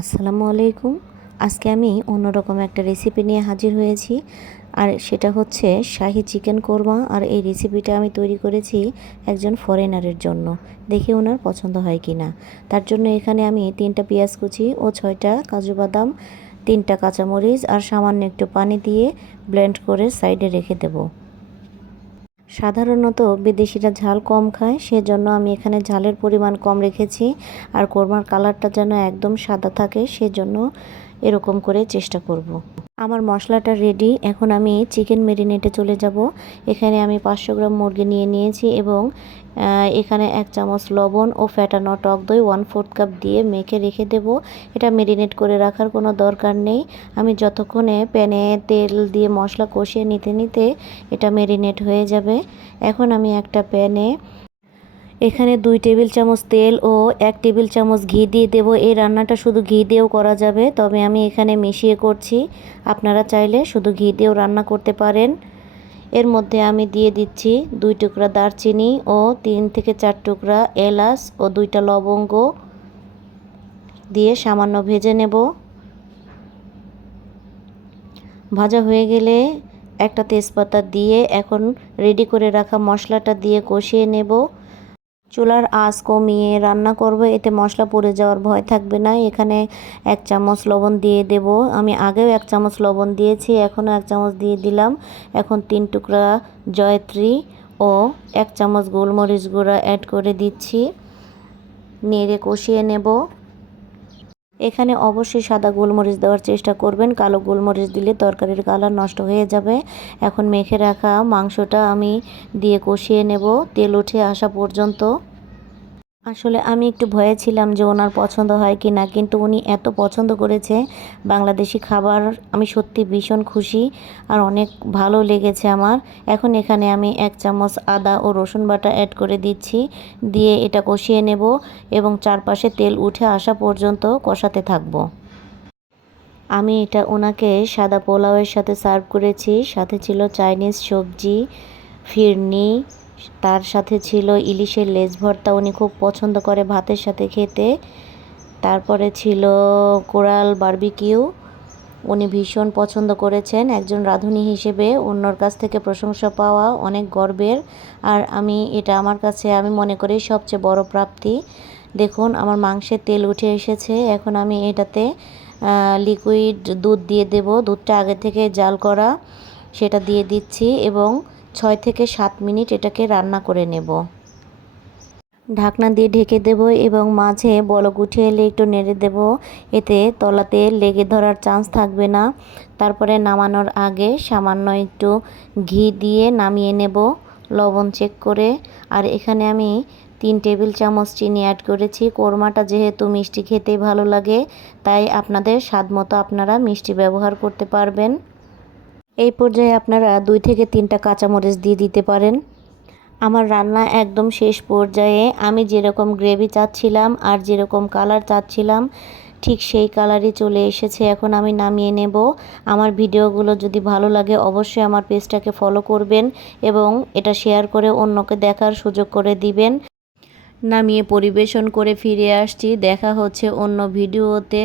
আসসালামু আলাইকুম। আজকে আমি অন্যরকম একটা রেসিপি নিয়ে হাজির হয়েছি। আর সেটা হচ্ছে শাহি চিকেন কোরমা। আর এই রেসিপিটা আমি তৈরি করেছি একজন ফরেনারের জন্য। দেখে ওনার পছন্দ হয় কি না তার জন্য এখানে আমি তিনটা পেঁয়াজ কুচি ও ছয়টা কাজু বাদাম, তিনটা কাঁচামরিচ আর সামান্য একটু পানি দিয়ে ব্লেন্ড করে সাইডে রেখে দেবো। সাধারণত বিদেশিরা ঝাল কম খায়, সেজন্য আমি এখানে ঝালের পরিমাণ কম রেখেছি আর কোরমার কালারটা যেন একদম সাদা থাকে, সেজন্য এরকম করে চেষ্টা করব। আমার মশলাটা রেডি এখন আমি চিকেন মেরিনেটে চলে যাব এখানে আমি পাঁচশো গ্রাম মুরগি নিয়ে নিয়েছি এবং এখানে এক চামচ লবণ ও ফ্যাটানো টক দই ওয়ান ফোর্থ কাপ দিয়ে মেখে রেখে দেব। এটা মেরিনেট করে রাখার কোনো দরকার নেই। আমি যতক্ষণে প্যানে তেল দিয়ে মশলা কষিয়ে নিতে নিতে এটা মেরিনেট হয়ে যাবে। এখন আমি একটা প্যানে এখানে দুই টেবিল চামচ তেল ও এক টেবিল চামচ ঘি দিয়ে দেবো। এই রান্নাটা শুধু ঘি দিয়েও করা যাবে, তবে আমি এখানে মিশিয়ে করছি। আপনারা চাইলে শুধু ঘি দিয়েও রান্না করতে পারেন। এর মধ্যে আমি দিয়ে দিচ্ছি দুই টুকরা দারচিনি ও তিন থেকে চার টুকরা এলাচ ও দুইটা লবঙ্গ দিয়ে সামান্য ভেজে নেব। ভাজা হয়ে গেলে একটা তেজপাতা দিয়ে এখন রেডি করে রাখা মশলাটা দিয়ে কষিয়ে নেব। চুলার আঁচ কমিয়ে রান্না করব, এতে মশলা পড়ে যাওয়ার ভয় থাকবে না। এখানে এক চামচ লবণ দিয়ে দেব। আমি আগেও এক চামচ লবণ দিয়েছি, এখনও এক চামচ দিয়ে দিলাম। এখন তিন টুকরা জয়ত্রী ও এক চামচ গোলমরিচ গুঁড়া অ্যাড করে দিচ্ছি। নেড়ে কষিয়ে নেব। এখানে অবশ্যই সাদা গোলমরিচ দেওয়ার চেষ্টা করবেন। কালো গোলমরিচ দিলে তরকারির কালার নষ্ট হয়ে যাবে। এখন মেখে রাখা মাংসটা আমি দিয়ে কষিয়ে নেব। তেল উঠে আসা পর্যন্ত আসলে আমি একটু ভয়ে ছিলাম যে ওনার পছন্দ হয় কি না, কিন্তু উনি এত পছন্দ করেছে বাংলাদেশি খাবার। আমি সত্যি ভীষণ খুশি আর অনেক ভালো লেগেছে আমার। এখন এখানে আমি এক চামচ আদা ও রসুন বাটা অ্যাড করে দিচ্ছি, দিয়ে এটা কষিয়ে নেব এবং চারপাশে তেল উঠে আসা পর্যন্ত কষাতে থাকব। আমি এটা ওনাকে সাদা পোলাওয়ের সাথে সার্ভ করেছি, সাথে ছিল চাইনিজ সবজি, ফিরনি তার সাথে ছিল ইলিশের লেজ ভর্তা, উনি খুব পছন্দ করে ভাতের সাথে খেতে। তারপরে ছিল কোরাল বার্বিকিউ, উনি ভীষণ পছন্দ করেছেন, একজন রাঁধুনি হিসেবে। অন্যর কাছ থেকে প্রশংসা পাওয়া অনেক গর্বের। আর আমি, এটা আমার কাছে, আমি মনে করি, সবচেয়ে বড় প্রাপ্তি। দেখুন, আমার মাংসের তেল উঠে এসেছে। এখন আমি এটাতে লিকুইড দুধ দিয়ে দেব। দুধটা আগে থেকে জাল করা, সেটা দিয়ে দিচ্ছি এবং ছয় থেকে সাত মিনিট এটাকে রান্না করে নেব। ঢাকনা দিয়ে ঢেকে দেব এবং মাঝে বলক উঠে এলে একটু নেড়ে দেব। এতে তলাতে লেগে ধরার চান্স থাকবে না। তারপরে নামানোর আগে সামান্য একটু ঘি দিয়ে নামিয়ে নেব। লবণ চেক করে। আর এখানে আমি তিন টেবিল চামচ চিনি অ্যাড করেছি। কোরমাটা যেহেতু মিষ্টি খেতে ভালো লাগে, তাই আপনাদের স্বাদ মতো আপনারা মিষ্টি ব্যবহার করতে পারবেন। এই পর্যায়ে আপনারা দুই থেকে তিনটা কাঁচামরিচ দিয়ে দিতে পারেন। আমার রান্না একদম শেষ পর্যায়ে। আমি যেরকম গ্রেভি চাচ্ছিলাম আর যেরকম কালার চাচ্ছিলাম, ঠিক সেই কালারই চলে এসেছে। এখন আমি নামিয়ে নেব। আমার ভিডিওগুলো যদি ভালো লাগে, অবশ্যই আমার পেজটাকে ফলো করবেন এবং এটা শেয়ার করে অন্যকে দেখার সুযোগ করে দিবেন। নামিয়ে পরিবেশন করে ফিরে আসছি। দেখা হচ্ছে অন্য ভিডিওতে।